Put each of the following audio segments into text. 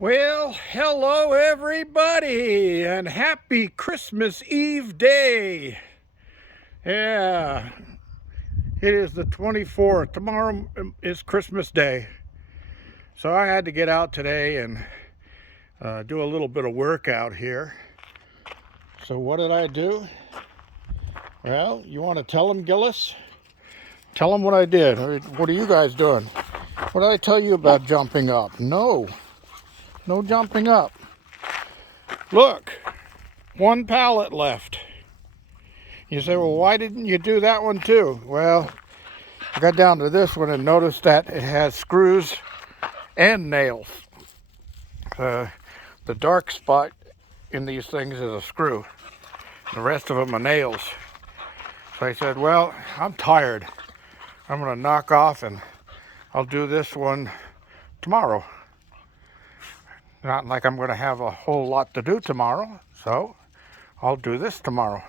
Well, hello everybody, and happy Christmas Eve day. Yeah, it is the 24th. Tomorrow is Christmas Day. So I had to get out today and do a little bit of work out here. So what did I do? Well, you want to tell them, Gillis? Tell them what I did. What are you guys doing? What did I tell you about jumping up? No jumping up. Look, one pallet left. You say, well, why didn't you do that one too? Well, I got down to this one and noticed that it has screws and nails. The dark spot in these things is a screw. The rest of them are nails. So I said, well, I'm tired. I'm going to knock off and I'll do this one tomorrow. Not like I'm going to have a whole lot to do tomorrow, so I'll do this tomorrow.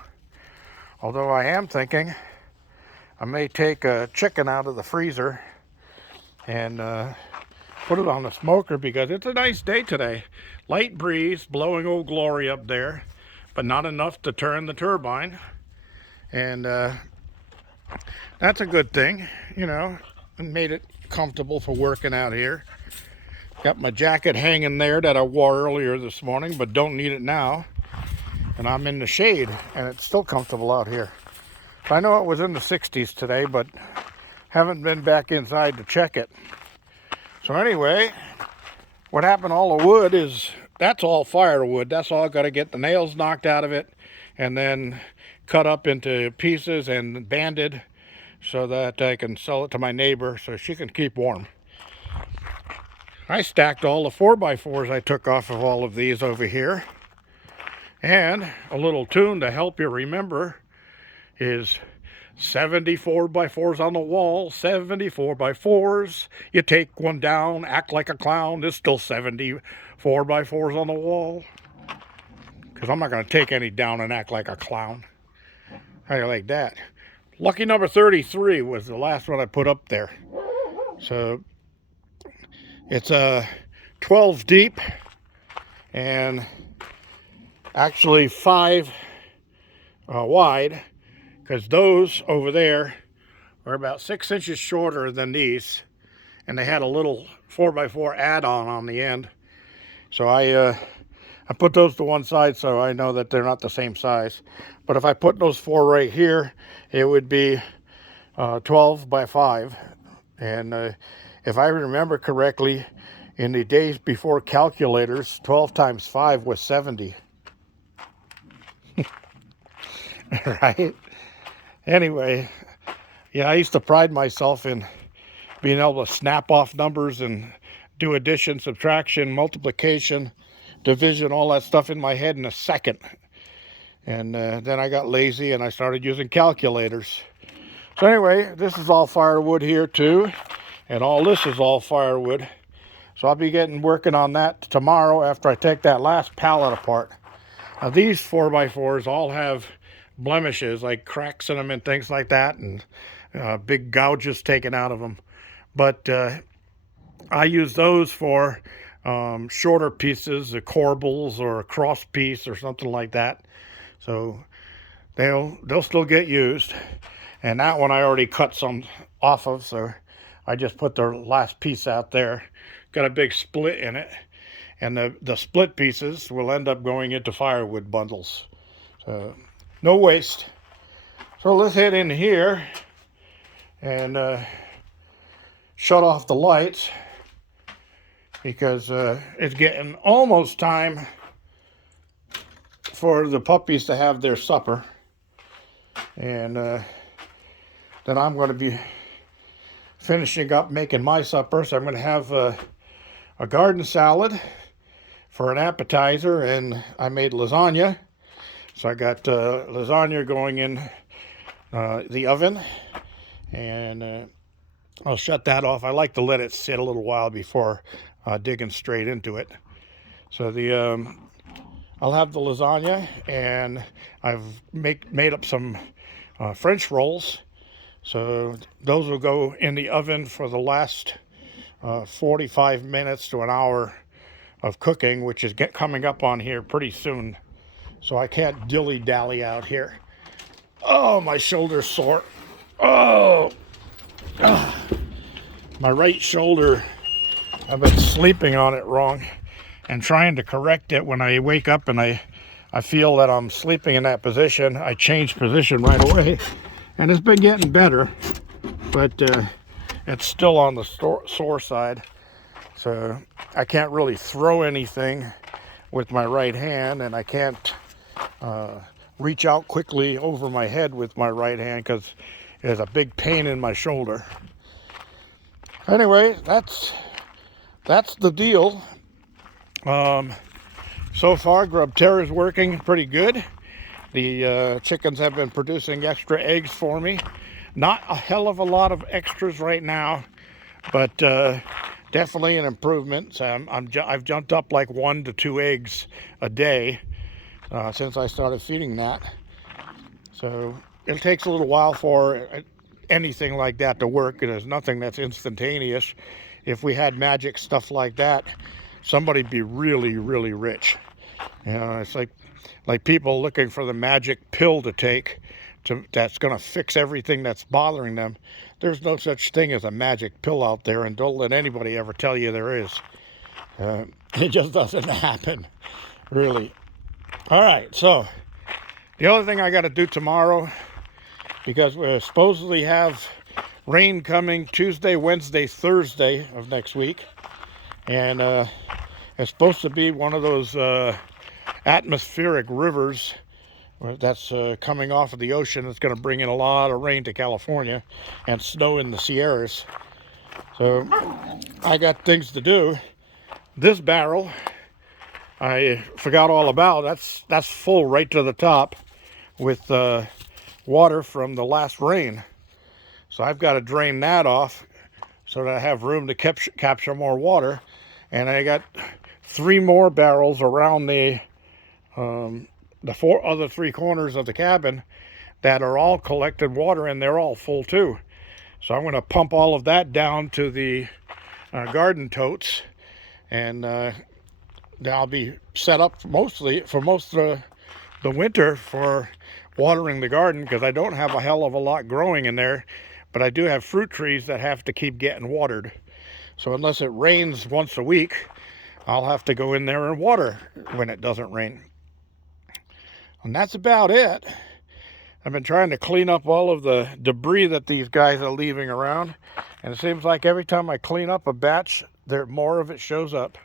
Although I am thinking I may take a chicken out of the freezer and put it on the smoker because it's a nice day today. Light breeze blowing Old Glory up there, but not enough to turn the turbine. And that's a good thing, you know. It made it comfortable for working out here. Got my jacket hanging there that I wore earlier this morning, but don't need it now. And I'm in the shade, and it's still comfortable out here. I know it was in the 60s today, but haven't been back inside to check it. So anyway, what happened to all the wood is, that's all firewood. That's all. Got to get the nails knocked out of it and then cut up into pieces and banded so that I can sell it to my neighbor so she can keep warm. I stacked all the 4x4s I took off of all of these over here. And a little tune to help you remember is 74x4s on the wall, 74x4s. You take one down, act like a clown. There's still 74x4s on the wall. Because I'm not going to take any down and act like a clown. How do you like that? Lucky number 33 was the last one I put up there. So it's 12 deep and actually 5 wide, because those over there are about 6 inches shorter than these, and they had a little 4x4 add-on on the end. So I put those to one side so I know that they're not the same size. But if I put those 4 right here, it would be 12 by 5. And if I remember correctly, in the days before calculators, 12 times 5 was 70. Right? Anyway, yeah, I used to pride myself in being able to snap off numbers and do addition, subtraction, multiplication, division, all that stuff in my head in a second. And then I got lazy and I started using calculators. So anyway, this is all firewood here too. And all this is all firewood. So I'll be working on that tomorrow after I take that last pallet apart. Now these 4x4s all have blemishes, like cracks in them and things like that, and big gouges taken out of them. But I use those for shorter pieces, corbels or a cross piece or something like that. So they'll still get used. And that one I already cut some off of, so I just put the last piece out there. Got a big split in it, and the split pieces will end up going into firewood bundles. So no waste. So let's head in here and shut off the lights, because it's getting almost time for the puppies to have their supper. And then I'm going to be finishing up making my supper. So I'm going to have a garden salad for an appetizer, and I made lasagna. So I got lasagna going in the oven, and I'll shut that off. I like to let it sit a little while before digging straight into it. So I'll have the lasagna, and I've made up some French rolls. So those will go in the oven for the last 45 minutes to an hour of cooking, which is coming up on here pretty soon. So I can't dilly-dally out here. Oh, my shoulder's sore. Oh, my right shoulder, I've been sleeping on it wrong and trying to correct it. When I wake up and I feel that I'm sleeping in that position, I change position right away. And it's been getting better, but it's still on the sore side. So I can't really throw anything with my right hand, and I can't reach out quickly over my head with my right hand because there's a big pain in my shoulder. Anyway, that's the deal. So far, Grub Terra is working pretty good. The chickens have been producing extra eggs for me. Not a hell of a lot of extras right now, but definitely an improvement. So I've jumped up like 1 to 2 eggs a day since I started feeding that. So it takes a little while for anything like that to work. There's nothing that's instantaneous. If we had magic stuff like that, somebody'd be really, really rich. You know, it's like people looking for the magic pill to take that's going to fix everything that's bothering them. There's no such thing as a magic pill out there, and don't let anybody ever tell you there is. It just doesn't happen, really. All right, so the other thing I got to do tomorrow, because we supposedly have rain coming Tuesday, Wednesday, Thursday of next week, and it's supposed to be one of those atmospheric rivers that's coming off of the ocean. It's going to bring in a lot of rain to California and snow in the Sierras. So I got things to do. This barrel I forgot all about. That's full right to the top with water from the last rain. So I've got to drain that off so that I have room to capture more water. And I got 3 more barrels around the 4 other 3 corners of the cabin that are all collected water, and they're all full too. So I'm going to pump all of that down to the garden totes, and I'll be set up mostly for most of the winter for watering the garden, because I don't have a hell of a lot growing in there, but I do have fruit trees that have to keep getting watered. So unless it rains once a week, I'll have to go in there and water when it doesn't rain. And that's about it. I've been trying to clean up all of the debris that these guys are leaving around, and it seems like every time I clean up a batch, more of it shows up.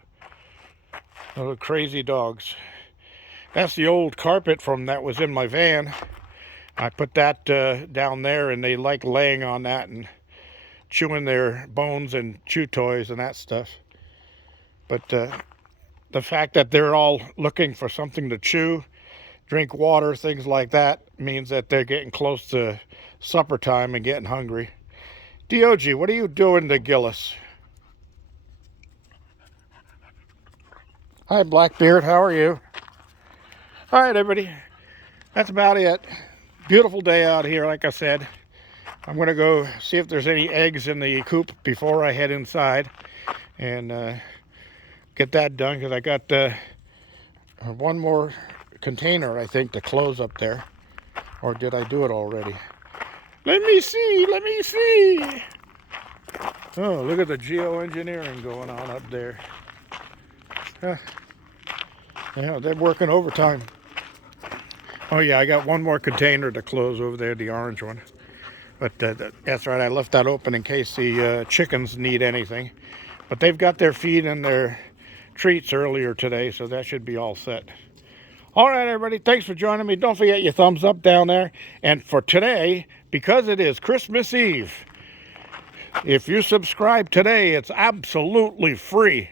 Those crazy dogs. That's the old carpet that was in my van. I put that down there, and they like laying on that and chewing their bones and chew toys and that stuff. But the fact that they're all looking for something to chew, drink water, things like that, means that they're getting close to supper time and getting hungry. DOG, what are you doing to Gillis? Hi, Blackbeard, how are you? All right, everybody, that's about it. Beautiful day out here, like I said. I'm going to go see if there's any eggs in the coop before I head inside and get that done, because I got one more container, I think, to close up there. Or did I do it already? Let me see. Oh, look at the geoengineering going on up there. Yeah, they're working overtime. Oh yeah, I got one more container to close over there, the orange one. But that's right, I left that open in case the chickens need anything. But they've got their feed and their treats earlier today, so that should be all set. All right, everybody, thanks for joining me. Don't forget your thumbs up down there. And for today, because it is Christmas Eve, if you subscribe today, it's absolutely free.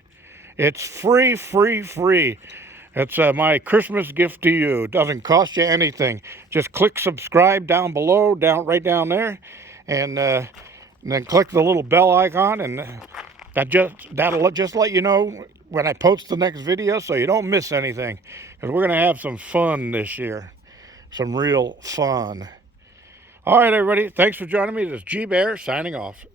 It's free. It's my Christmas gift to you. It doesn't cost you anything. Just click subscribe down below, right down there, and then click the little bell icon, and that'll just let you know when I post the next video, so you don't miss anything. Because we're going to have some fun this year. Some real fun. All right, everybody. Thanks for joining me. This is G Bear signing off.